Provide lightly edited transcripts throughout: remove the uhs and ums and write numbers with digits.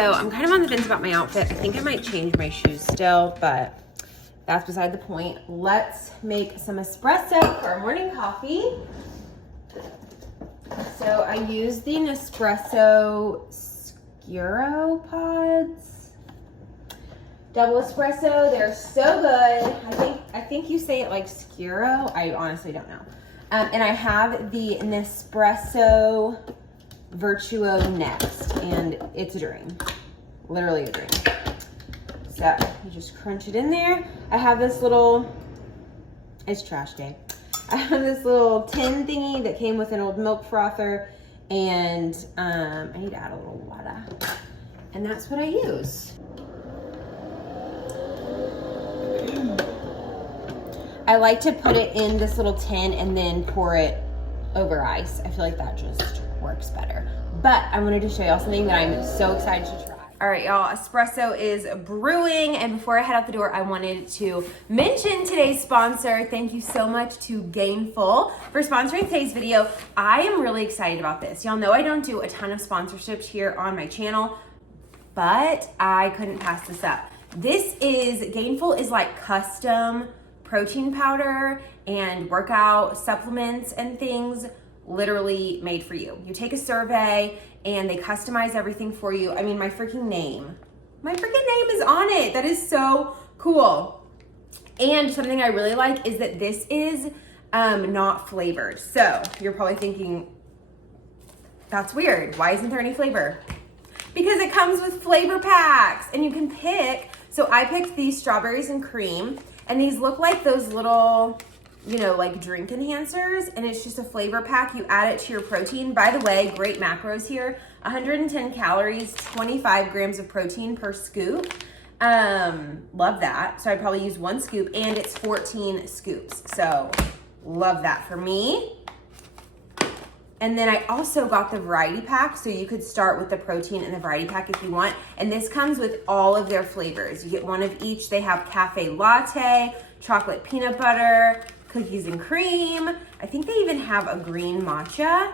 So I'm kind of on the fence about my outfit. I think I might change my shoes still, but that's beside the point. Let's make some espresso for our morning coffee. So I use the Nespresso Scuro pods. Double espresso, they're so good. I think you say it like Scuro. I honestly don't know. And I have the Nespresso Virtuo next, and it's a dream. Literally a dream. So you just crunch it in there. I have this little, it's trash day. I have this little tin thingy that came with an old milk frother, and I need to add a little water. And that's what I use. I like to put it in this little tin and then pour it over ice. I feel like that just works better. But I wanted to show y'all something that I'm so excited to try. All right, y'all, espresso is brewing, and before I head out the door, I wanted to mention today's sponsor. Thank you so much to Gainful for sponsoring today's video. I am really excited about this. Y'all know I don't do a ton of sponsorships here on my channel, but I couldn't pass this up. Gainful is like custom protein powder and workout supplements and things literally made for you. You take a survey and they customize everything for you. I mean, my freaking name is on it. That is so cool. And something I really like is that this is not flavored. So you're probably thinking, that's weird. Why isn't there any flavor? Because it comes with flavor packs and you can pick. So I picked these strawberries and cream, and these look like those little, you know, like drink enhancers, and it's just a flavor pack. You add it to your protein. By the way, great macros here. 110 calories, 25 grams of protein per scoop. Love that. So I probably use 1 scoop, and it's 14 scoops. So love that for me. And then I also got the variety pack, so you could start with the protein and the variety pack if you want. And this comes with all of their flavors. You get one of each. They have cafe latte, chocolate peanut butter, cookies and cream. I think they even have a green matcha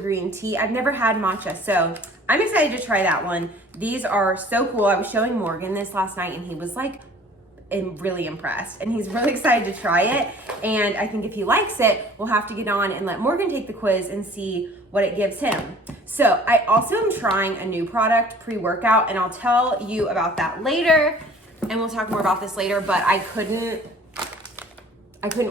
green tea. I've never had matcha, so I'm excited to try that one. These are so cool. I was showing Morgan this last night, and he was like, really impressed, and he's really excited to try it. And I think if he likes it, we'll have to get on and let Morgan take the quiz and see what it gives him. So I also am trying a new product pre-workout, and I'll tell you about that later, and we'll talk more about this later. But I couldn't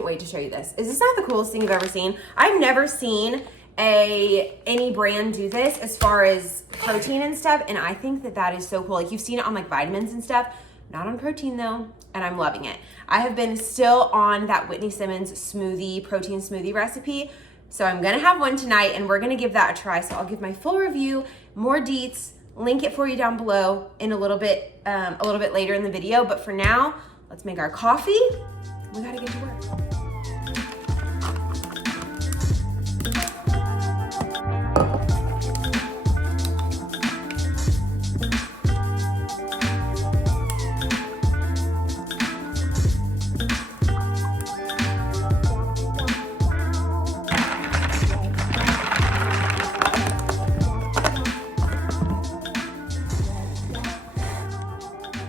wait to show you this. Is this not the coolest thing you've ever seen? I've never seen any brand do this as far as protein and stuff, and I think that is so cool. Like, you've seen it on like vitamins and stuff, not on protein though, and I'm loving it. I have been still on that Whitney Simmons protein smoothie recipe, so I'm gonna have one tonight, and we're gonna give that a try. So I'll give my full review, more deets, link it for you down below in a little bit later in the video. But for now, let's make our coffee. We gotta get to work.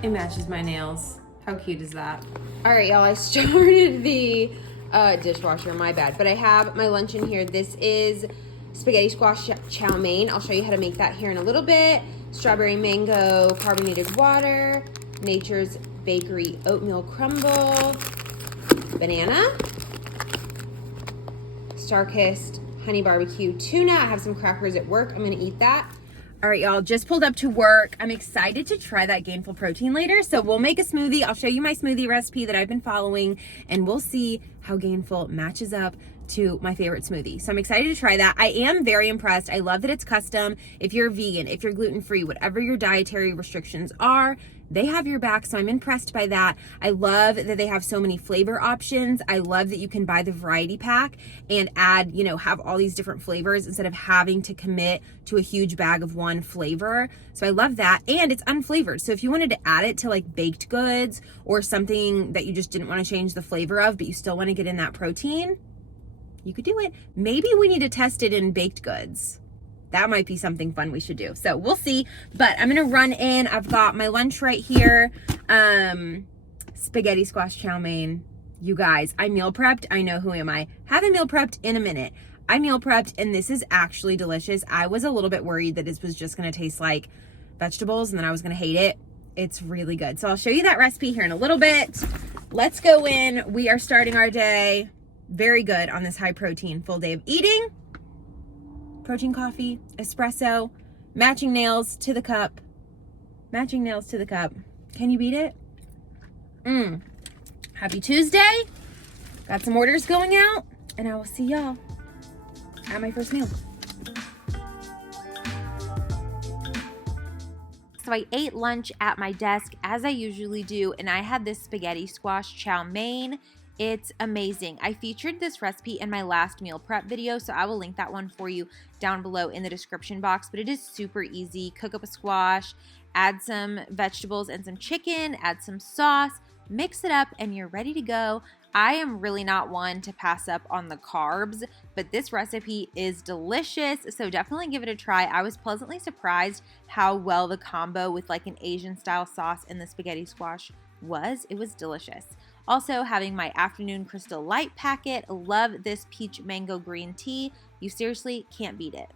It matches my nails. How cute is that? All right, y'all, I started the dishwasher, my bad. But I have my lunch in here. This is spaghetti squash chow mein. I'll show you how to make that here in a little bit. Strawberry mango carbonated water, Nature's Bakery oatmeal crumble, banana, Starkist honey barbecue tuna. I have some crackers at work. I'm gonna eat that. All right, y'all, just pulled up to work. I'm excited to try that Gainful protein later. So we'll make a smoothie. I'll show you my smoothie recipe that I've been following, and we'll see how Gainful matches up to my favorite smoothie. So I'm excited to try that. I am very impressed. I love that it's custom. If you're vegan, if you're gluten-free, whatever your dietary restrictions are, they have your back. So I'm impressed by that. I love that they have so many flavor options. I love that you can buy the variety pack and add, have all these different flavors instead of having to commit to a huge bag of one flavor. So I love that. And it's unflavored. So if you wanted to add it to like baked goods or something that you just didn't want to change the flavor of, but you still want to get in that protein, you could do it. Maybe we need to test it in baked goods. that might be something fun we should do. So we'll see, but I'm gonna run in. I've got my lunch right here. Spaghetti squash chow mein. You guys, I meal prepped. I know, who am I? Haven't meal prepped in a minute. I meal prepped and this is actually delicious. I was a little bit worried that this was just gonna taste like vegetables and then I was gonna hate it. It's really good. So I'll show you that recipe here in a little bit. Let's go in. We are starting our day very good on this high protein full day of eating. Protein coffee, espresso, matching nails to the cup. Matching nails to the cup. Can you beat it? Happy Tuesday. Got some orders going out and I will see y'all at my first meal. So I ate lunch at my desk as I usually do, and I had this spaghetti squash chow mein. It's amazing. I featured this recipe in my last meal prep video, so I will link that one for you down below in the description box, but it is super easy. Cook up a squash, add some vegetables and some chicken, add some sauce, mix it up, and you're ready to go. I am really not one to pass up on the carbs, but this recipe is delicious, so definitely give it a try. I was pleasantly surprised how well the combo with like an Asian style sauce and the spaghetti squash was. It was delicious. Also having my afternoon Crystal Light packet. Love this peach mango green tea. You seriously can't beat it.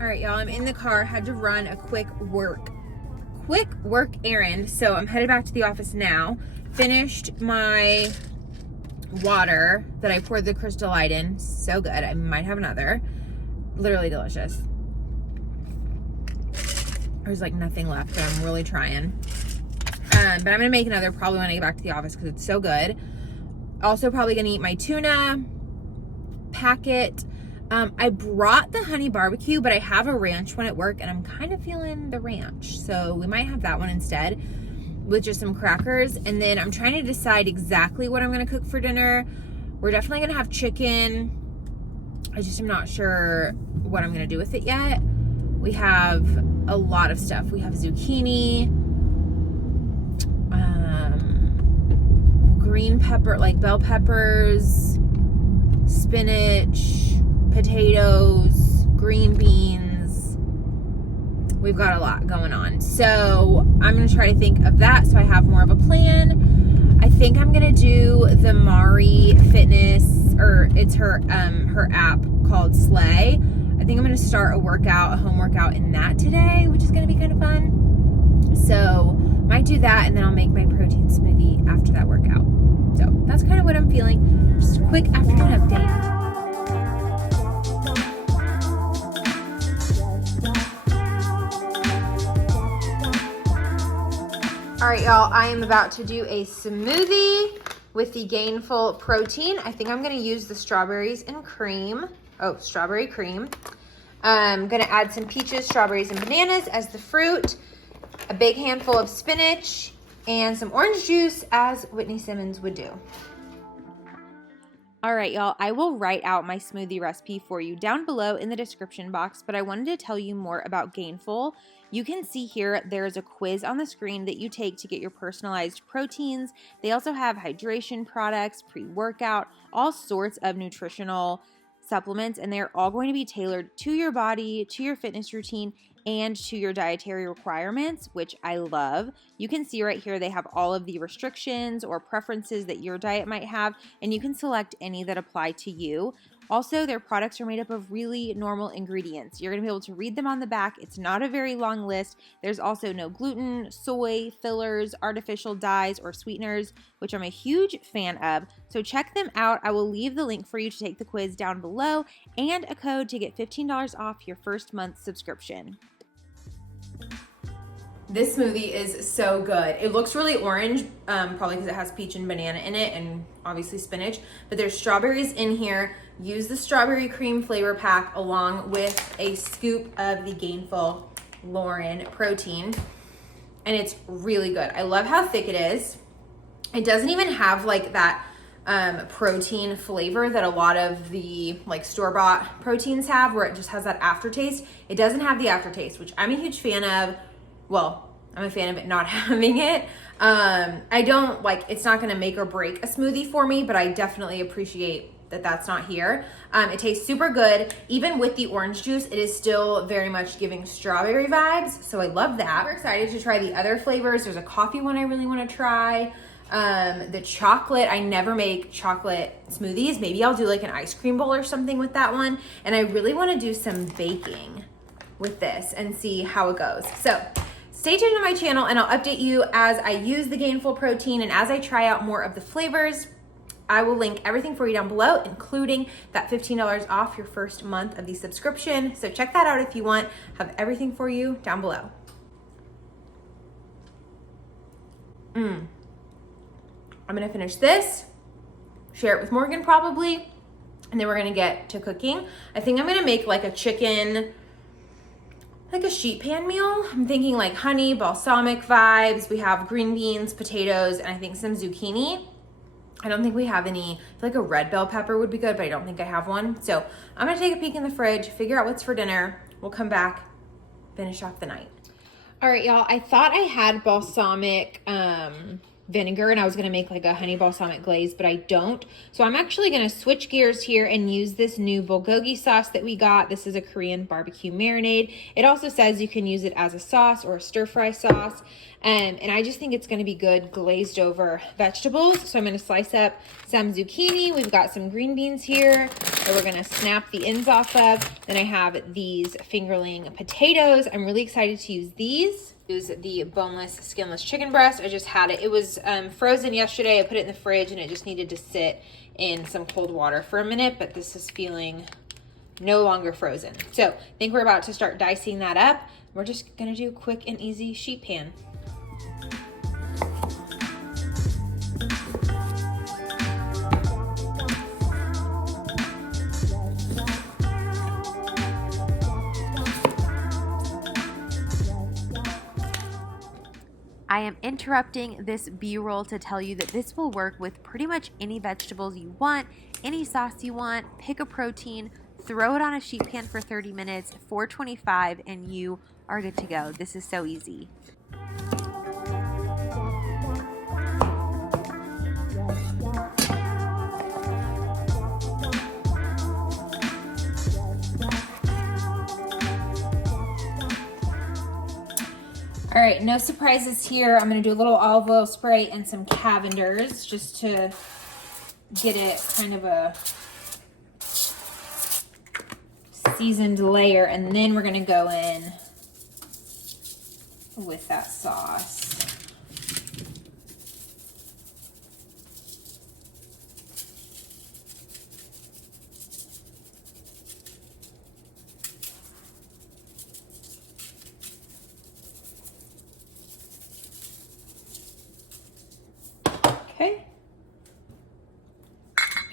All right, y'all, I'm in the car. Had to run a quick work errand, so I'm headed back to the office now. Finished my water that I poured the Crystal Light in. So good. I might have another. Literally delicious. There's like nothing left, but I'm really trying. But I'm gonna make another probably when I get back to the office because it's so good. Also probably gonna eat my tuna packet. I brought the honey barbecue, but I have a ranch one at work and I'm kind of feeling the ranch. So we might have that one instead with just some crackers. And then I'm trying to decide exactly what I'm gonna cook for dinner. We're definitely gonna have chicken. I just am not sure what I'm gonna do with it yet. We have a lot of stuff. We have zucchini, green pepper, like bell peppers, spinach, potatoes, green beans. We've got a lot going on. So I'm going to try to think of that so I have more of a plan. I think I'm going to do the Mari Fitness, or it's her app called Slay. I think I'm going to start a home workout in that today, which is going to be kind of fun. So might do that, and then I'll make my protein smoothie after that workout. So that's kind of what I'm feeling. Just a quick afternoon update. All right, y'all, I am about to do a smoothie with the Gainful protein. I think I'm gonna use the strawberries and cream. Oh, strawberry cream. I'm gonna add some peaches, strawberries, and bananas as the fruit, a big handful of spinach, and some orange juice as Whitney Simmons would do. All right, y'all, I will write out my smoothie recipe for you down below in the description box, but I wanted to tell you more about Gainful. You can see here there's a quiz on the screen that you take to get your personalized proteins. They also have hydration products, pre-workout, all sorts of nutritional supplements, and they're all going to be tailored to your body, to your fitness routine, and to your dietary requirements, which I love. You can see right here they have all of the restrictions or preferences that your diet might have, and you can select any that apply to you. Also, their products are made up of really normal ingredients. You're going to be able to read them on the back. It's not a very long list. There's also no gluten, soy, fillers, artificial dyes, or sweeteners, which I'm a huge fan of. So check them out. I will leave the link for you to take the quiz down below and a code to get $15 off your first month subscription. This smoothie is so good. It looks really orange, probably because it has peach and banana in it and obviously spinach, but there's strawberries in here. Use the strawberry cream flavor pack along with a scoop of the Gainful Lauren protein, and it's really good. I love how thick it is. It doesn't even have like that protein flavor that a lot of the like store-bought proteins have, where it just has that aftertaste. It doesn't have the aftertaste, which I'm a huge fan of. Well, I'm a fan of it not having it. I don't like, it's not gonna make or break a smoothie for me, but I definitely appreciate that that's not here. It tastes super good. Even with the orange juice, it is still very much giving strawberry vibes. So I love that. We're excited to try the other flavors. There's a coffee one I really want to try. The chocolate, I never make chocolate smoothies. Maybe I'll do like an ice cream bowl or something with that one. And I really want to do some baking with this and see how it goes. So stay tuned to my channel and I'll update you as I use the Gainful protein and as I try out more of the flavors. I will link everything for you down below, including that $15 off your first month of the subscription. So check that out if you want. Have everything for you down below. I'm gonna finish this, share it with Morgan probably, and then we're gonna get to cooking. I think I'm gonna make like a chicken, like a sheet pan meal. I'm thinking like honey, balsamic vibes. We have green beans, potatoes, and I think some zucchini. I don't think we have any. I feel like a red bell pepper would be good, but I don't think I have one. So I'm gonna take a peek in the fridge, figure out what's for dinner. We'll come back, finish off the night. All right, y'all, I thought I had balsamic vinegar and I was gonna make like a honey balsamic glaze, but I don't. So I'm actually gonna switch gears here and use this new bulgogi sauce that we got. This is a Korean barbecue marinade. It also says you can use it as a sauce or a stir fry sauce. And I just think it's gonna be good glazed over vegetables. So I'm gonna slice up some zucchini. We've got some green beans here that we're gonna snap the ends off of. Then I have these fingerling potatoes. I'm really excited to use these. Use the boneless, skinless chicken breast. I just had it. It was frozen yesterday. I put it in the fridge and it just needed to sit in some cold water for a minute, but this is feeling no longer frozen. So I think we're about to start dicing that up. We're just gonna do a quick and easy sheet pan. I am interrupting this B-roll to tell you that this will work with pretty much any vegetables you want, any sauce you want. Pick a protein, throw it on a sheet pan for 30 minutes, 425, and you are good to go. This is so easy. All right, no surprises here. I'm gonna do a little olive oil spray and some Cavenders just to get it kind of a seasoned layer. And then we're gonna go in with that sauce. Okay,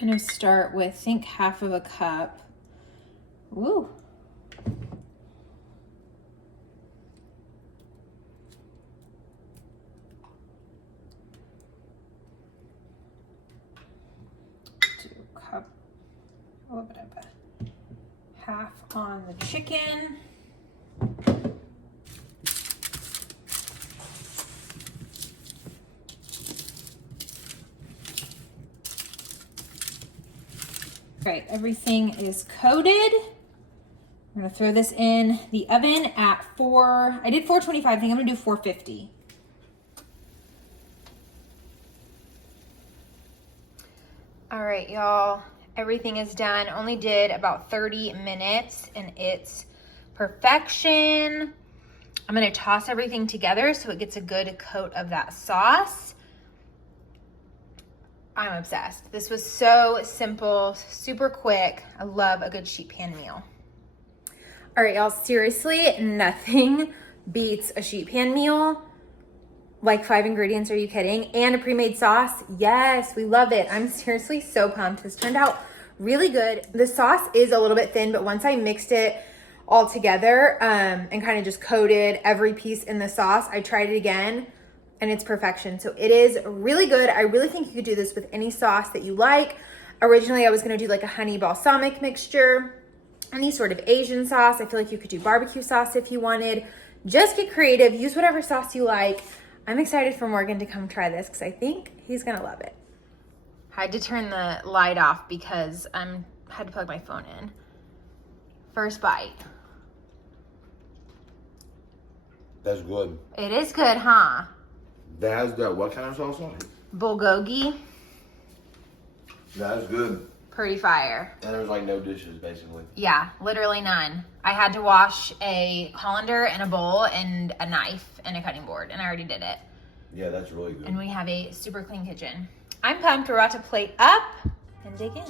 I'm gonna start with, I think, half of a cup. Woo. Do a cup, a little bit of a half on the chicken. Right, everything is coated. I'm gonna throw this in the oven at I did 425, I think I'm gonna do 450. All right, y'all, everything is done. Only did about 30 minutes and it's perfection. I'm gonna toss everything together so it gets a good coat of that sauce. I'm obsessed. This was so simple, super quick. I love a good sheet pan meal. All right, y'all, seriously, nothing beats a sheet pan meal. Like 5 ingredients, are you kidding? And a pre-made sauce, yes, we love it. I'm seriously so pumped. This turned out really good. The sauce is a little bit thin, but once I mixed it all together and kind of just coated every piece in the sauce, I tried it again and it's perfection. So it is really good. I really think you could do this with any sauce that you like. Originally, I was gonna do like a honey balsamic mixture, any sort of Asian sauce. I feel like you could do barbecue sauce if you wanted. Just get creative, use whatever sauce you like. I'm excited for Morgan to come try this because I think he's gonna love it. Had to turn the light off because had to plug my phone in. First bite. That's good. It is good, huh? That has the what kind of sauce on it? Bulgogi. That's good. Pretty fire. And there's like no dishes basically. Yeah, literally none. I had to wash a colander and a bowl and a knife and a cutting board, and I already did it. Yeah, that's really good. And we have a super clean kitchen. I'm pumped. We're about to plate up and dig in.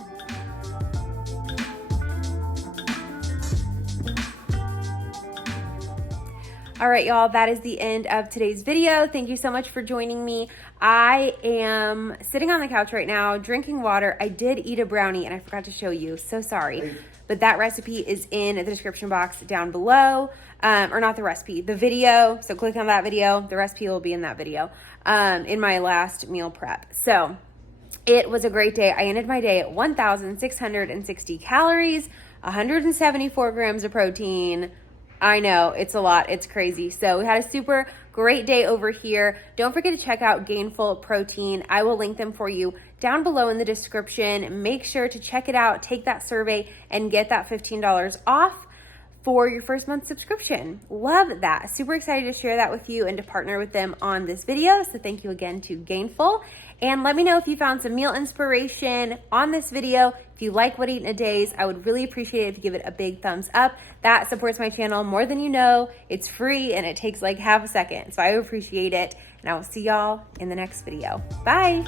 All right, y'all, that is the end of today's video. Thank you so much for joining me. I am sitting on the couch right now, drinking water. I did eat a brownie and I forgot to show you, so sorry. But that recipe is in the description box down below. Or not the recipe, the video. So click on that video. The recipe will be in that video, in my last meal prep. So it was a great day. I ended my day at 1,660 calories, 174 grams of protein. I know, it's a lot, it's crazy. So we had a super great day over here. Don't forget to check out Gainful Protein. I will link them for you down below in the description. Make sure to check it out, take that survey, and get that $15 off for your first month subscription. Love that. Super excited to share that with you and to partner with them on this video. So thank you again to Gainful. And let me know if you found some meal inspiration on this video. If you like What Eat in a Days, I would really appreciate it if you give it a big thumbs up. That supports my channel more than you know. It's free and it takes like half a second. So I appreciate it. And I will see y'all in the next video. Bye.